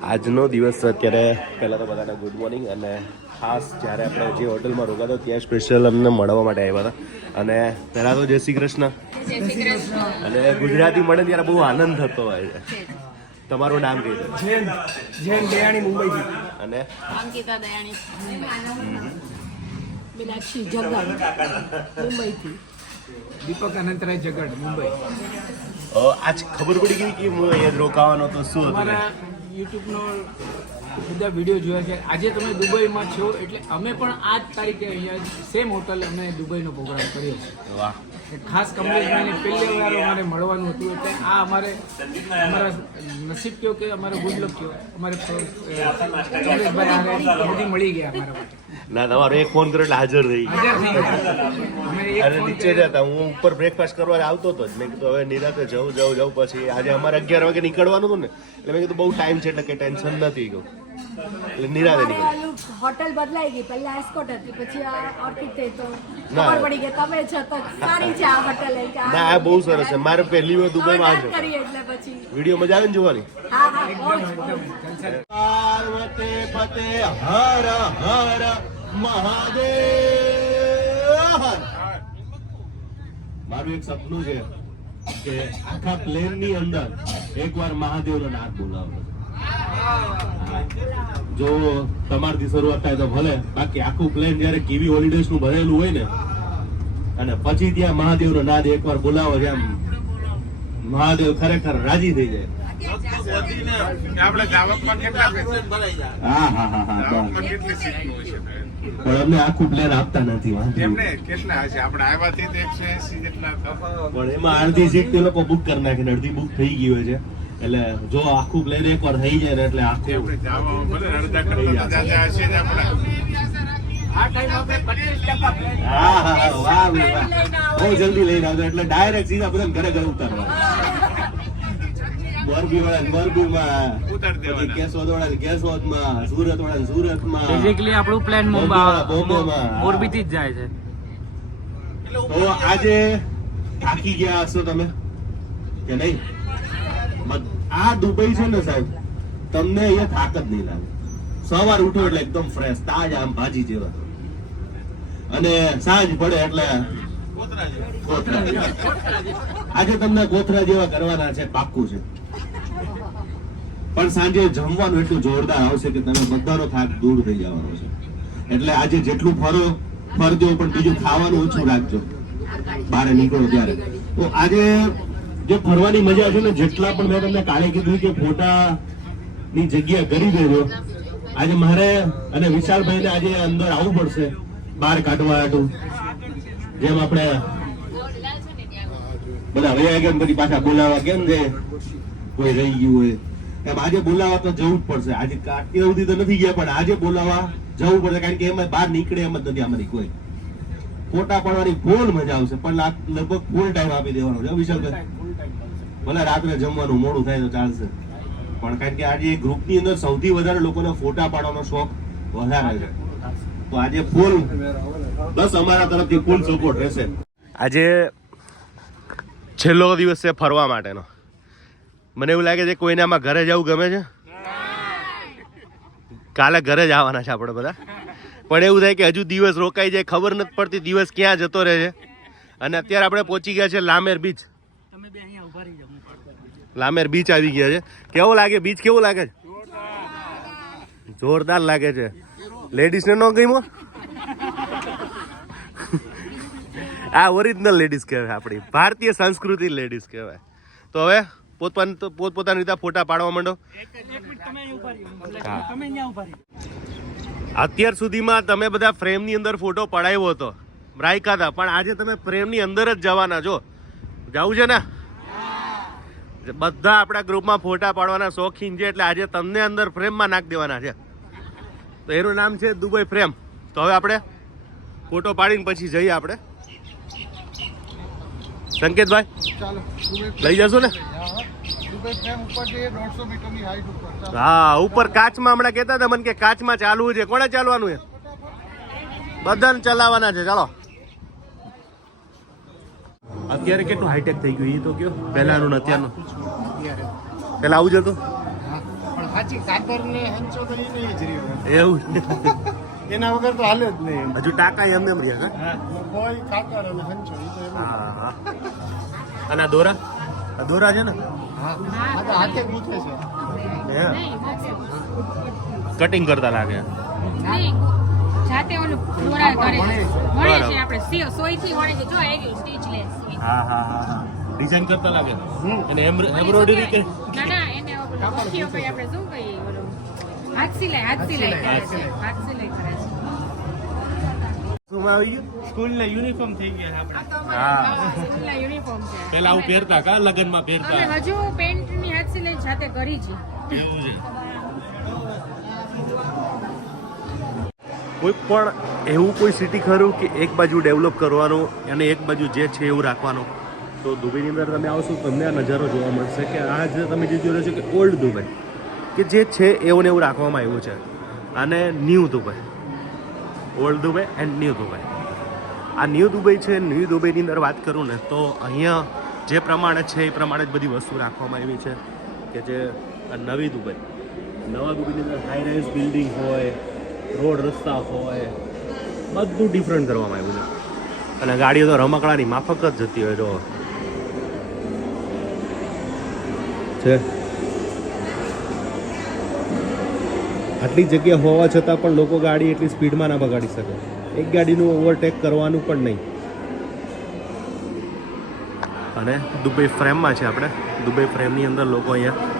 આજનો દિવસ અત્યારે પહેલાં તો બધાને ગુડ મોર્નિંગ અને ખાસ જ્યારે આપણે જે હોટલમાં રોકાતા ત્યાં સ્પેશિયલ અમને મળવા માટે આવ્યા હતા અને પહેલાં તો જય શ્રી કૃષ્ણ અને ગુજરાતી મળે ત્યારે બહુ આનંદ થતો હોય છે. તમારું નામ કહી દો. જૈન દયાણી મુંબઈથી. અને અંકિતા દયાણી મીનાક્ષી જગડ મુંબઈથી. દીપક અનંતરાય જગડ મુંબઈ. આજ ખબર પડી ગઈ કે હું અહીંયા રોકાવાનો તો શું હતું અમારા યુટ્યુબનો બધા વિડીયો જોયા છે. આજે તમે દુબઈમાં છો એટલે અમે પણ આ જ તારીખે અહીંયા સેમ હોટલ અમે દુબઈનો પ્રોગ્રામ કર્યો છે. વાહ. ખાસ કમલેશભાઈને પહેલી વાર અમારે મળવાનું હતું એટલે આ અમારા નસીબ કયો કે અમારો ગુડ લક કયો અમારે કમલેશભાઈ મોદી મળી ગયા અમારા માટે. ના તમારો એક ફોન કર્યો એટલે હાજર થઈ હાજર થઈ ગયા. અમે એક અને ફોન નીચે જતા હું ઉપર બ્રેકફાસ્ટ કરવા આવતો હતો જ. મેં કીધું હવે નિરાતે જવું પછી આજે અમારે 11 વાગે નીકળવાનું હતું ને એટલે મેં કીધું બહુ ટાઈમ છે એટલે કંઈ ટેન્શન નથી ગયું એટલે નિરાતે નીકળ્યું. હોટલ બદલાઈ ગઈ, પહેલા એસ્કોટ હતી, પછી આ ઓર્કિડ થઈ તો ના. ખબર પડી કે તમે છો તો સારી છે આ હોટલ. ના આ બહુ સરસ છે. મારે પહેલી વાર દુબઈમાં ઓર્ડર આવ્યો. કરી એટલે પછી વિડીયો મજા આવે ને જોવાની. હા હા બહુ જ, બહુ જ. પાર્વતી પતે હર હર મહાદેવ. મારું એક સપનું છે કે આખા પ્લેન ની અંદર એકવાર મહાદેવનો નાદ બોલાવો. જો તમારથી શરૂઆત થાય તો ભલે, બાકી આખું પ્લેન જયારે કેવી હોલિડેઝ નું ભરેલું હોય ને અને પછી ત્યાં મહાદેવનો નાદ એકવાર બોલાવો છે, આમ મહાદેવ ખરેખર રાજી થઈ જાય. આપણે દાવતમાં કેટલા પેશન્ટ ભરાઈ જાય? હા હા હા હા. દાવતમાં કેટલી સીટનું હોય છે? પણ અમને આખું પ્લેન આપતા નથી. એમને કેટલા હશે? આપણે આવ્યાથી તો 180 જેટલા હતા. પણ એમાં અડધી સીટ તે લોકો બુક કરી નાખે ને અડધી બુક થઈ ગઈ હોય છે. એટલે જો આખું પ્લેન એકવાર થઈ જાય ને એટલે આખું આપણે જાવામાં ભલે અડધા કરતા તો જ્યાં હશે જ આપણે. આ ટાઈમ આપણે 25% પ્લેન. હા હા હા. વાહ ભાઈ વાહ. બહુ જલ્દી લઈને આવજો એટલે ડાયરેક્ટ સીધા બધા ઘરે ઉતારવા. મોરબીમાં, ઉતારી દેવાના. કેશોદ વાળા કેશોદમાં, સુરત વાળા સુરતમાં, બેઝિકલી આપણું પ્લાન બોમ્બેમાં. મોરબીથી જ જાય છે. તો આજે થાકી ગયા હશો તમે કે નહીં? આ દુબઈ છે ને સાહેબ, તમને અહીંયા થાક જ નહીં લાગે. સવાર ઉઠો એટલે એકદમ ફ્રેશ, તાજા આમ ભાજી જેવા, અને સાંજ પડે એટલે કોથરા જેવા. આજે તમને કોથરા જેવા કરવાના છે, પાક્કું છે. પણ સાંજે જમવાનું એટલું જોરદાર આવશે કે તમે બધાનો થાક દૂર થઈ જવાનો છે. એટલે આજે જેટલું ફરજો, પણ બીજું ખાવાનું ઓછું રાખજો બહાર નીકળો ત્યારે. તો આજે જે ફરવાની મજા છે ને, જેટલા પણ મેં તમને કાલે કીધું કે ફોટાની જગ્યા કરી દેજો. આજે મારે અને વિશાલભાઈને આજે અંદર આવવું પડશે બહાર કાઢવા હતું. જેમ આપણે બધા વયા ગયા પછી પાછા બોલાવવા કેમ છે કોઈ રહી ગયું હોય એમ આજે બોલાવવા તો જવું જ પડશે. આજે અત્યાર સુધી તો નથી ગયા પણ આજે બોલાવવા જવું પડશે, કારણ કે એમાં બહાર નીકળે એમ જ નથી આમાંથી કોઈ. ફોટા પાડવાની ફૂલ મજા આવશે, પણ લગભગ ફૂલ ટાઈમ આપી દેવાનો છે વિશાલભાઈ. ભલે રાત્રે જમવાનું મોડું થાય તો ચાલશે, પણ કારણ કે આજે ગ્રુપની અંદર સૌથી વધારે લોકોને ફોટા પાડવાનો શોખ વધારે છે. તો આજે ફૂલ બસ અમારા તરફથી ફૂલ સપોર્ટ રહેશે. આજે છેલ્લો દિવસ છે ફરવા માટેનો. મને એવું લાગે છે કોઈને આમાં ઘરે જવું ગમે છે? કાલે ઘરે જ આવવાના છે આપણે બધા, પણ એવું થાય કે હજુ દિવસ રોકાઈ જાય, ખબર નથી પડતી દિવસ ક્યાં જતો રહે છે. અને અત્યારે આપણે પહોંચી ગયા છે લામેર બીચ. લામેર બીચ આવી ગયા છે. કેવો લાગે બીચ? કેવો લાગે છે? જોરદાર લાગે છે. લેડીઝ ને ન ગમ્યો? આ ઓરિજિનલ લેડીઝ કહેવાય, આપણી ભારતીય સંસ્કૃતિ લેડીઝ કહેવાય. તો હવે પોતપોતાની રીતે ફોટા પાડવા માંડો. અત્યાર સુધીમાં તમે બધા ફ્રેમની અંદર ફોટો પડાવ્યો હતો, રાખ્યા હતા, પણ આજે તમે ફ્રેમની અંદર જ જવાના છો. જવું છે ને? બધા આપણા ગ્રુપમાં ફોટા પાડવાના શોખીન છે, એટલે આજે તમને અંદર ફ્રેમમાં નાખી દેવાના છે. તો એનું નામ છે દુબઈ ફ્રેમ. તો હવે આપણે ફોટો પાડીને પછી જઈએ આપણે. સંકેતભાઈ લઈ જશો ને? હા, ઉપર કાચમાં હમણાં કહેતા હતા મને કે કાચમાં ચાલવું છે. કોને ચાલવાનું છે? બધાને ચલાવવાના છે. ચાલો. અત્યારે કેટલું હાઈટેક થઈ ગયું એ તો કયો, પહેલાનું ને અત્યારનું. પહેલા આવું જ હતું. સાચી કાતર ને હંચો તો એ નહીં જ રહ્યો. એવું એના વગર તો હાલે જ નહીં. હજુ ટાંકા એમ એમ રહ્યા હા, કોઈ કાતર અને હંચો એ તો એમ જ. હા હા. અને આ દોરા છે ને હા, આ તો હાથે ગૂંથે છે. હે કટિંગ કરતા લાગે. નહીં, જાતે ઓલું દોરા કરે છે. વણે છે આપણે સોયથી વણે છે. જો આવી સ્ટીચલેસ સોય. હા હા હા હા ડિઝાઇન કરતા લાગે. અને એમ્બ્રોઇડરી કે ના ના એને ઓલું મુખ્ય કઈ આપણે શું કહીએ ઓલું હાથ સિલાઈ કરે છે. હાથ સિલાઈ કરે છે. શું આવી ગયું? સ્કૂલના યુનિફોર્મ થઈ ગયા આપણે. હા સ્કૂલના યુનિફોર્મ છે. પેલા આવું પહેરતા કા લગનમાં પહેરતા. અમે હજુ પેન્ટની હાથ સિલાઈ જાતે કરી છે. એવું છે. કોઈ પણ એવું કોઈ સિટી ખરું કે એક બાજુ ડેવલપ કરવાનું અને એક બાજુ જે છે એવું રાખવાનું? તો દુબઈની અંદર તમે આવશો તમને આ નજારો જોવા મળશે કે આ જે તમે જે જોઈ રહ્યો છો કે ઓલ્ડ દુબઈ કે જે છે એવું ને એવું રાખવામાં આવ્યું છે અને new Dubai, old Dubai and new Dubai. આ ન્યૂ દુબઈ છે. ન્યૂ દુબઈની અંદર વાત કરું ને તો અહીંયા જે પ્રમાણે છે એ પ્રમાણે જ બધી વસ્તુ રાખવામાં આવી છે કે જે નવી દુબઈ, નવા દુબઈની અંદર હાઈ રાઇઝ બિલ્ડિંગ હોય, રોડ રસ્તા હોય, બધું ડિફરન્ટ કરવામાં આવ્યું છે. અને ગાડીઓ તો રમકડાની માફક જ જતી હોય. જો છે આટલી જગ્યા હોવા છતાં પણ લોકો ગાડી એટલી સ્પીડમાં ના બગાડી શકે. એક ગાડીનું ઓવરટેક કરવાનું પણ નહીં. અને દુબઈ ફ્રેમમાં છે આપણે. દુબઈ ફ્રેમની અંદર લોકો અહીંયા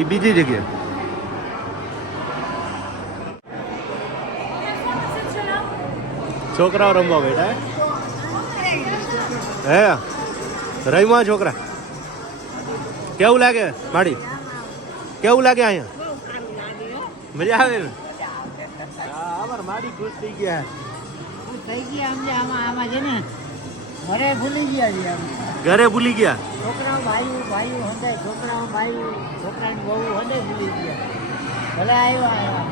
એ બીજી જગ્યાએ છોકરાઓ રમવા બેઠા હે રહીમાં છોકરા. કેવું લાગે માડી? કેવું લાગે અહીંયા? મજા આવે ને? અમાર માડી ખુશ થઈ ગયા. થઈ ગયા અમને આમાં છે ને ઘરે ભૂલી ગયા છે આમ. ઘરે ભૂલી ગયા. છોકરાઓ ભાઈઓ હંધાય, છોકરાઓ ભાઈઓ, છોકરાની બહુ હંધાય ભૂલી ગયા. ભલે આવ્યા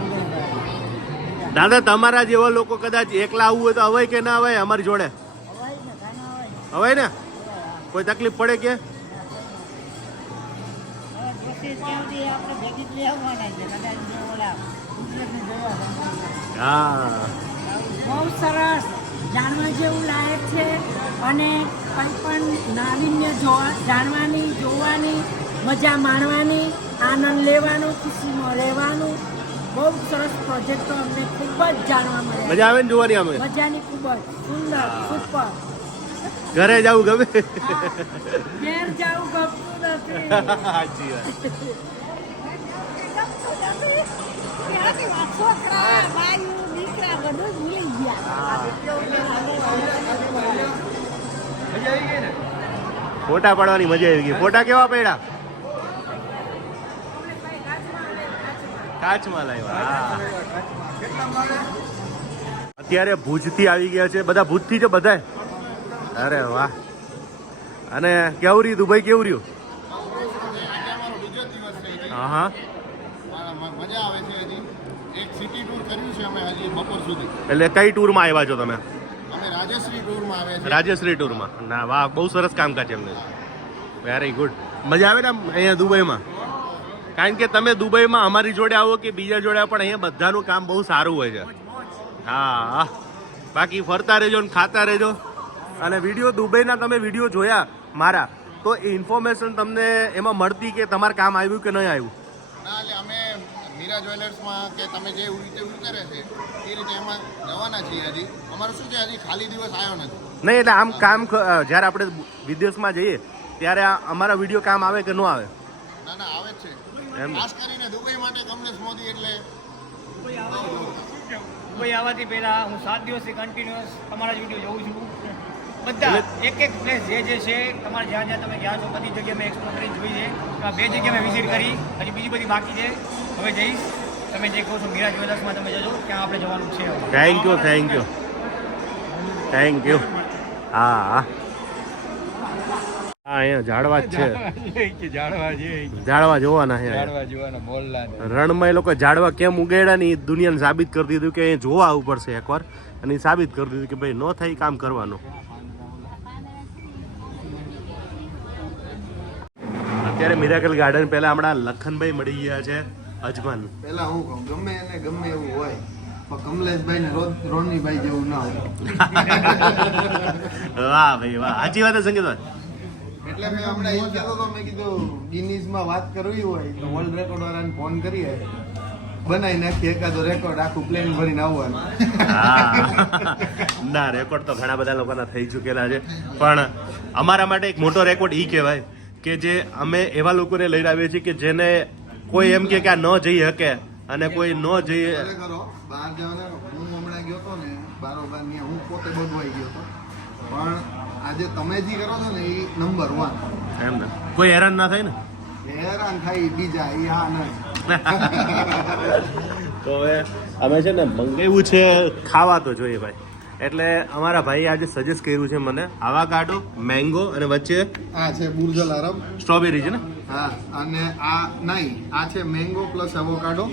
દાદા તમારા જેવા લોકો કદાચ એકલા આવવું હોય તો અવાય કે ના અવાય અમારી જોડે? અવાય ને ખાના અવાય. અવાય ને? કોઈ તકલીફ પડે કે? આપણે ભેગી જ લઈ આવવાના છે કદાચ જે ઓલા ગુજરાતને જોવા. હા બહુ સરસ જાણવા જેવું લાયક છે અને કંઈ પણ નાવીન્ય જાણવાની, જોવાની, મજા માણવાની, આનંદ લેવાનો, ખુશીમાં રહેવાનું બહુ સરસ પ્રોજેક્ટ તો અમને ખૂબ જ જાણવા મળે. મજા આવે ને જોવાની? અમે મજાની ખૂબ જ સુંદર સુપર. ઘરે જવું ગમે? ઘેર જાવું ગમતું નથી. સાચી વાત. છોકરા ભાઈઓ દીકરા બધું જ ભૂલી ગયા. ફોટા પાડવાની મજા આવી ગઈ. ફોટા કેવા પડ્યા? કાચમાં લાવ્યા. અત્યારે ભુજથી આવી ગયા છે બધા. ભુજથી છે બધા. અરે વાહ. અને કેવું રહ્યું દુબઈ? કેવું રહ્યું? હા હા મજા આવે છે. હજી એક સિટી ટૂર કર્યું છે અમે હજી બપોર સુધી. એટલે કઈ ટૂરમાં આવ્યા છો તમે? અમે રાજશ્રી ટૂરમાં આવ્યા છીએ. રાજશ્રી ટૂરમાં. ના વાહ, બહુ સરસ કામકાજ એમને. Very good. મજા આવે ને આમ અહીંયા દુબઈમાં? કારણ કે તમે દુબઈમાં અમારી જોડે આવો કે બીજા જોડે પણ અહીંયા બધાનું કામ બહુ સારું હોય છે. હા બાકી ફરતા રહેજો ને ખાતા રહેજો. અને વિડીયો દુબઈના તમે વિડીયો જોયા મારા તો એ ઇન્ફોર્મેશન તમને એમાં મળતી કે તમારે કામ આવ્યું કે નહીં આવ્યું? ના એટલે અમે મીરા જ્વેલર્સમાં કે તમે જે રીતે ઉતરે છે એ રીતે એમાં જવાના છીએ. હજી અમારું શું છે, હજી ખાલી દિવસ આવ્યો નથી. નહીં એટલે આમ કામ જ્યારે આપણે વિદેશમાં જઈએ ત્યારે અમારા વિડીયો કામ આવે કે ન આવે? ના ના આવે જ છે. એમ ખાસ કરીને દુબઈ માટે કમલેશ મોદી એટલે દુબઈ આવવાથી પહેલા હું 7 દિવસથી કન્ટિન્યુઅસ તમારા જ વિડીયો જોઉં છું. બધા એક પ્લેસ જે છે તમારે જ્યાં જ્યાં તમે ગયા છો બધી જગ્યાએ મેં એક્સપ્લોર કરી જોઈ છે. 2 જગ્યાએ મેં વિઝિટ કરી, હજી બીજી બધી બાકી છે. હવે જઈશ. તમે જે કહો છો મીરા જ્વેલર્સમાં તમે જજો, ત્યાં આપણે જવાનું છે. થેન્ક યુ હા હા અહીંયા ઝાડવા જ છે. ઝાડવા જોવાના છે. રણમાં એ લોકો ઝાડવા કેમ ઉગાડ્યા ને એ દુનિયાને સાબિત કરી દીધું કે અહીંયા જોવા આવવું પડશે એકવાર. અને એ સાબિત કરી દીધું કે ભાઈ ન થાય કામ કરવાનું. અત્યારે મિરાકલ ગાર્ડન પહેલા હમણાં લખનભાઈ મળી ગયા છે અજમાન. પેલા હું કહું ગમે એને ગમે એવું હોય પણ કમલેશભાઈ ને રોનીભાઈ જેવું ના હોય. વાહ ભાઈ વાહ, સાચી વાત છે સંકેતભાઈ. એટલે મેં હમણાં એ કહેતો હતો, મેં કીધું ગિનીઝમાં વાત કરવી હોય તો વર્લ્ડ રેકોર્ડ વાળાને ફોન કરીએ, બનાવી નાખીએ એકાદો રેકોર્ડ, આખું પ્લેન ભરીને આવવાનું. હા. ના, રેકોર્ડ તો ઘણા બધા લોકોના થઈ ચૂકેલા છે, પણ અમારા માટે એક મોટો રેકોર્ડ ઈ કહેવાય કે જે અમે એવા લોકોને લઈને આવીએ છીએ કે જેને કોઈ એમ કે આ ન જઈ શકે અને કોઈ ન જઈએ. ખરેખર બહાર જવાના, હું હમણાં ગયો હતો ને બારોબાર ત્યાં, હું પોતે બધવાઈ ગયો હતો, પણ આજે તમે જે કરો છો ને એ નંબર 1. એમ ને, કોઈ હેરાન ના થાય ને. હેરાન થાય બીજા એ હા નહીં. તો હવે અમે છે ને મંગાવ્યું છે, ખાવા તો જોઈએ ભાઈ. એટલે અમારા ભાઈ આજે સજેસ્ટ કર્યું છે મને આવાકાડો, મેંગો અને વચ્ચે આ છે બુર્જલ આરબ, સ્ટ્રોબેરી છે ને. હા, અને આ નહીં, આ છે મેંગો પ્લસ એવોકાડો.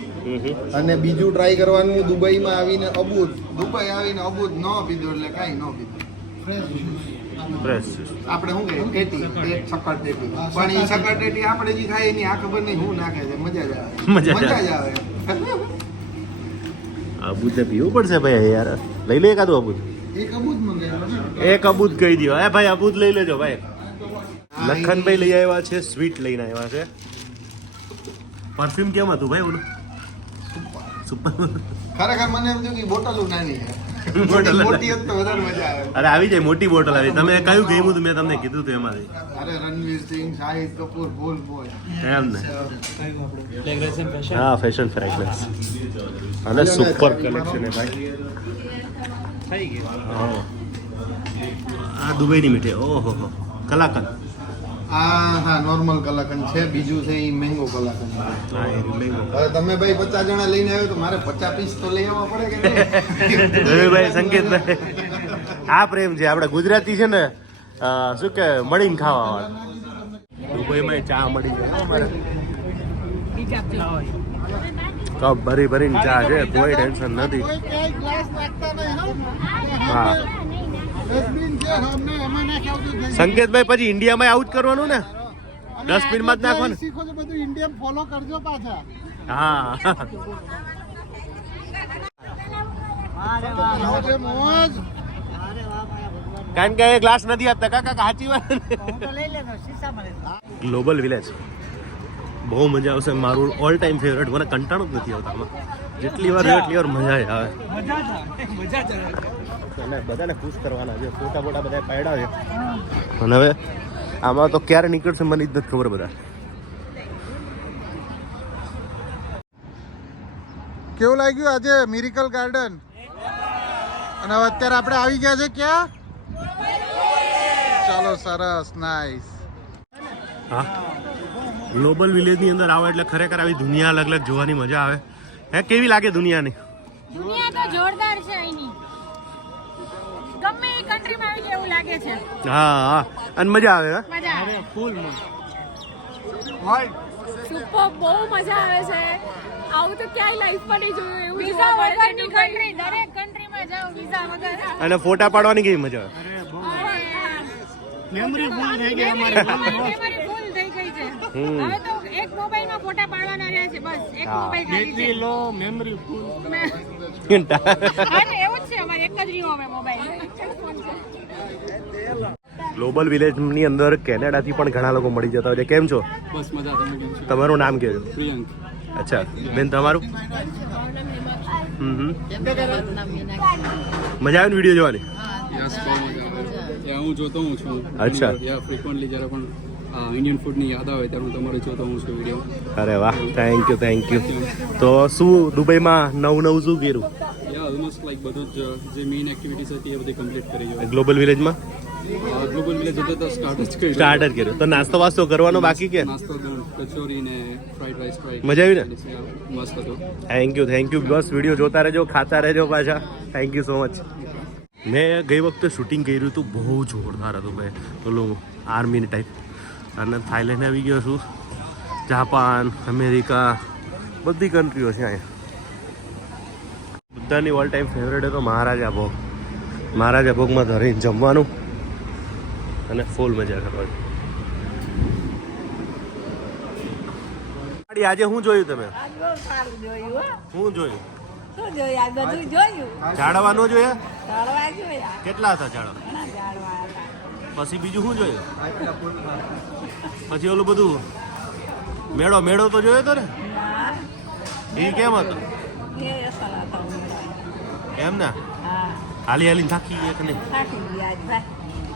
અને બીજું ટ્રાય કરવાનું, દુબઈમાં આવીને અબૂદ, દુબઈ આવીને અબૂદ ન પીધું એટલે કાંઈ ન પીધું. ફ્રેશ. આપણે શું કહીએ ટેટી, એક સક્કર ટેટી, પણ એ સક્કર ટેટી આપણે જે ખાઈએ એની આ ખબર નહીં શું નાખે છે, મજા જ આવે. મજા જ આવે. અબૂદ પીવું પડશે ભાઈ યાર. લઈ લે એકાદું અબૂદ. એક અબૂદ મંગાવ્યો છે. એક અબૂદ કહી દો. હે ભાઈ અબૂદ લઈ લેજો ભાઈ. લખનભાઈ લઈ આવ્યા છે, સ્વીટ લઈને આવ્યા છે. પરફ્યુમ કેમ હતું ભાઈ ઓલું? સુપર. ખરેખર મને એમ થયું કે બોટલો નાની છે. બોટલ મોટી હોત તો વધારે મજા આવે. અરે આવી જાય, મોટી બોટલ આવી. તમે કયું ગમ્યું હતું? મેં તમને કીધું હતું એમાંથી. અરે રણવીર સિંહ, શાહિદ કપૂર, બોલ એમ ને. હા, ફેશન ફ્રેગ્રન્સ અને સુપર કલેક્શન છે ભાઈ. હા. આ દુબઈની મીઠાઈ. ઓહો હો, કલાકંદ. હા, નોર્મલ કલાકંદ છે, બીજું છે એ મેંગો કલાકંદ. હા, એ મેંગો. હવે તમે ભાઈ 50 જણા લઈને આવ્યો તો મારે 50 પીસ તો લઈ આવવા પડે કે નહીં? રવિભાઈ, સંકેતભાઈ, આ પ્રેમ છે. આપણે ગુજરાતી છે ને, શું કે મળીને ખાવા વાળા. દુબઈમાં ચા મળી જાય અમારે. કપ ભરી ભરીને ચા છે, કોઈ ટેન્શન નથી. હા સંકેતભાઈ, પછી ઇન્ડિયામાં આવું જ કરવાનું ને, ડસ્ટબિનમાં જ નાખવાનું. બધું ઇન્ડિયન ફોલો કરજો પાછા. હા. કારણ કે એ ગ્લાસ નથી આપતા. કાકા સાચી વાત. ગ્લોબલ વિલેજ બહુ મજા આવશે. મારું ઓલ ટાઈમ ફેવરેટ. મને કંટાળો જ નથી આવતા આમાં. જેટલી વાર એટલી વાર મજા આવે. અને બધાને ખુશ કરવાના છે. ફોટા ફોટા બધા પાડ્યા છે. અને હવે આમાં તો ક્યારે નીકળશે મને જ નથી ખબર. બધા કેવું લાગ્યું આજે મિરેકલ ગાર્ડન? અને હવે અત્યારે આપણે આવી ગયા છે ક્યાં? ચાલો, સરસ, નાઈસ. હા, ગ્લોબલ વિલેજની અંદર આવો એટલે ખરેખર આવી દુનિયા અલગ અલગ જોવાની મજા આવે. હે, કેવી લાગે દુનિયાની? દુનિયા તો જોરદાર છે અહીંની. ગમે એ કન્ટ્રીમાં આવી જાય એવું લાગે છે. હા હા, અને મજા આવે. હા, મજા આવે. ફૂલ સુપર, બહુ મજા આવે છે. આવું તો ક્યાંય લાઈફમાં નહીં જોયું. એવું વિઝા વગરની કન્ટ્રી, દરેક કન્ટ્રીમાં જાઓ વિઝા વગર. અને ફોટા પાડવાની કેવી મજા આવે. મેમરી ફૂલ થઈ ગઈ અમારી. મેમરી ફૂલ થઈ ગઈ છે. હવે તો એક મોબાઈલમાં ફોટા પાડવાના રહે છે, બસ. એક મોબાઈલ ખાલી છે. લો, મેમરી ફૂલ. અને એવું જ છે અમારે, એક જ રહ્યો હવે મોબાઈલ. ગ્લોબલ વિલેજની અંદર કેનેડાથી પણ ઘણા લોકો મળી જતા હોય છે. કેમ છો? બસ મજા. તમે કેમ છો? તમારું નામ કહેજો. પ્રિયંક. અચ્છા બેન, તમારું? મજા આવે ને વિડીયો જોવાની? યસ, બહુ મજા આવે. હું જોતો હું છું. અચ્છા. ફ્રિકવન્ટલી જ્યારે પણ ઇન્ડિયન ફૂડની યાદ આવે ત્યારે હું તમારે જોતો હું છું વિડીયો. અરે વાહ, થેન્ક યુ થેન્ક યુ. તો શું દુબઈમાં નવું શું કર્યું? ઓલમોસ્ટ લાઈક બધું જ જે મેઇન એક્ટિવિટીઝ હતી એ બધી કમ્પ્લીટ કરી જોઈએ. ગ્લોબલ વિલેજમાં ગ્લોબલ વિલેજ હતો તો સ્ટાર્ટ જ કર્યું. સ્ટાર્ટ જ કર્યું. તો નાસ્તો વાસ્તો કરવાનો બાકી કે? નાસ્તો કચોરી ને ફ્રાઈડ રાઈસ ટ્રાય. મજા આવી ને? મસ્ત હતો. Thank you. બસ વિડીયો જોતા રહેજો, ખાતા રહેજો પાછા. Thank you so much. મેં ગઈ વખતે શૂટિંગ કર્યું હતું, બહુ જોરદાર હતું ભાઈ. પેલું આર્મીની ટાઈપ. અને થાઈલેન્ડ આવી ગયો છું. જાપાન, અમેરિકા, બધી કન્ટ્રીઓ છે અહીંયા. બધાની ઓલ ટાઈમ ફેવરેટ હતો મહારાજા ભોગ. મહારાજા ભોગમાં ધરીને જમવાનું અને ફૂલ મજા કરવાની. આજે શું જોયું તમે? આજ બહુ સારું જોયું હો. શું જોયું? શું જોયું? આ બધું જોયું. ઝાડવા નો જોયા? ઝાડવા જોયા. કેટલા હતા ઝાડવા? ઘણા ઝાડવા હતા. પછી બીજું શું જોયું? પછી ઓલું બધું મેળો તો જોયો તો ને? ના, એ કેમ હતો? એ અસર હતા ઉમેરા. એમ ને હા, હાલી થાકી ગયા કે નહીં? થાકી ગયા આજ ભાઈ.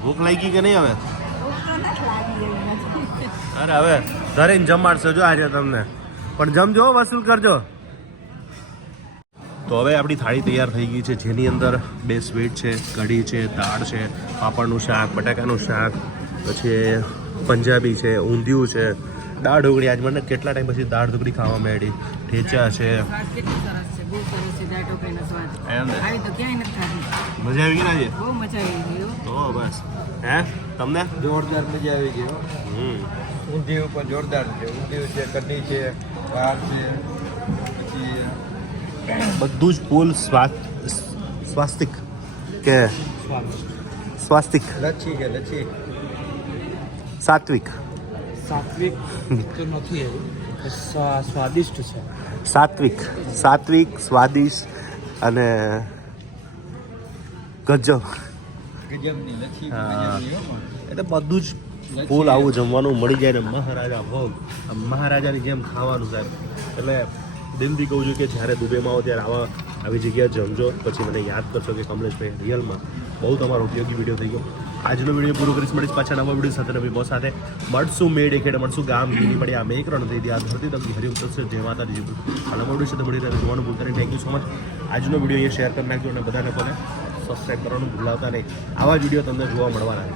ભૂખ લાગી કે નહીં હવે? ભૂખ તો નથી લાગી એવી નથી. અરે હવે ધરીને જમાડશો જો આજે તમને, પણ જમજો વસૂલ કરજો. તો હવે આપણી થાળી તૈયાર થઈ ગઈ છે, જેની અંદર 2 સ્વીટ છે, કઢી છે, દાળ છે, પાપડનું શાક, બટાકાનું શાક, પછી પંજાબી છે, ઊંધિયું છે, દાળ ઢોકળી. આજ મને કેટલા ટાઈમ પછી દાળ ઢોકળી ખાવા મળી. ઠેચા છે. કેટલું સરસ છે, બહુ સરસ છે દાળ ઢોકળીનો સ્વાદ. એમ ને? આવી તો ક્યાંય નથી ખાધી. મજા આવી ગઈ ને આજે? બહુ મજા આવી ગઈ હો. તો બસ હે તમને? જોરદાર મજા આવી ગઈ હમ ઊંધિયું પણ જોરદાર છે. ઊંધિયું છે, કઢી છે, ભાત છે, પછી બધું જ ફૂલ સ્વાસ્તિક કે સ્વાસ્તિક લચ્છી છે, લચ્છી સાત્વિક સાત્વિક તો નથી એવું સ્વાદિષ્ટ છે. સાત્વિક સ્વાદિષ્ટ અને ગજબ. ગજબની લચ્છી હા. ગજબની હો. એટલે બધું જ ફૂલ આવું જમવાનું મળી જાય ને મહારાજા ભોગ. આમ મહારાજાની જેમ ખાવાનું સાહેબ. એટલે દિલથી કહું છું કે જ્યારે દુબઈમાં આવો ત્યારે આવી જગ્યાએ જમજો. પછી મને યાદ કરશો કે કમલેશભાઈ રિયલમાં બહુ તમારો ઉપયોગી વિડીયો થઈ ગયો. આજનો વિડીયો પૂરો કરીશ. મળીશ પાછા નવા વિડીયો સાથે નવી બોસ સાથે. મળશું મેળે ખેડે મળશું ગામ ગીરી મળી. આમ એક રણ થઈ હતી. આ ધરતી તમને હરિઓમ થશે. જય માતાજી. આ નવા વિડીયો સાથે મળી રહ્યા જોવાનું ભૂલતા નહીં. Thank you so much. આજનો વિડીયો અહીંયા શેર કરી નાખજો અને બધાને કોને સબસ્ક્રાઈબ કરવાનું ભૂલાવતા નહીં. આવા જ વિડીયો તમને જોવા મળવાના છે.